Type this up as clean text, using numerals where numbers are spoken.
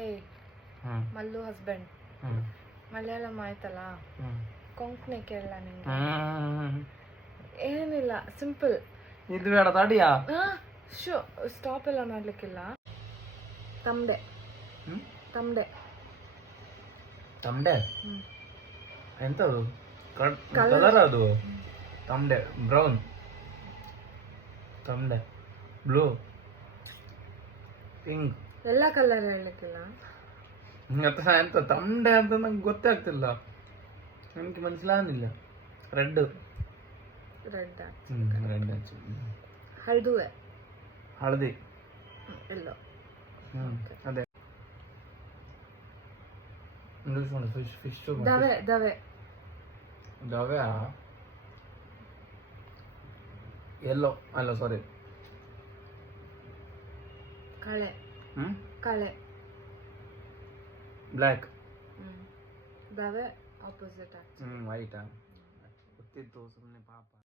ಏಯ್ ಮಲ್ಲು ಹಸ್ಬೆಂಡ್ ಮಲಯಾಳಂ ಆಯ್ತಲ್ಲ, ಕೊಂಕಣಿ ಕೇಳಲ್ಲ ನಿಂಗೆ? ಏನಿಲ್ಲ, ಸಿಂಪಲ್. ಇದು ಬೇಡ ತಡಿಯಾ. ಶೋ ಸ್ಟಾಪ್ ಎಲ್ಲ ಮಾಡ್ಲಿಕ್ಕಿಲ್ಲ. ತಮ್ಡೆ ತಮ್ಡೆ ತಮ್ಡೆ ಎಂತದು? ಕಲರ್ ಅದು ತಮ್ಡೆ ಬ್ರೌನ್, ತಮ್ಡೆ ಬ್ಲೂ, ಪಿಂಕ್, ಎಲ್ಲ ಕಲರ್ ಹೇಳಲಿಕ್ಕಿಲ್ಲ. ಎಂತ ತಮ್ಡೆ ಅಂತ ನಂಗೆ ಗೊತ್ತೇ ಆಗ್ತಿಲ್ಲ, ನನಗೆ ಮನസ്സിಲಾಗಿಲ್ಲ. ರೆಡ್ ರೆಡ್ ರೆಡ್ ಹಳದುವೆ ಹಳದಿ ಎಲ್ಲೋ. ಅದೇ ಫಿಶ್ ಫಿಶ್ ದವೆ ದವೆ ದವೆ ಎಲ್ಲೋ ಅಲ್ಲ ಸಾರಿ ಕಳೆ ಕಳೆ ಬ್ಲ್ಯಾಕ್ ದವೆ ಆಪೋಸಿಟ್ ವೈಟಾ ಗೊತ್ತಿತ್ತು ಸುಮ್ಮನೆ ಪಾಪ.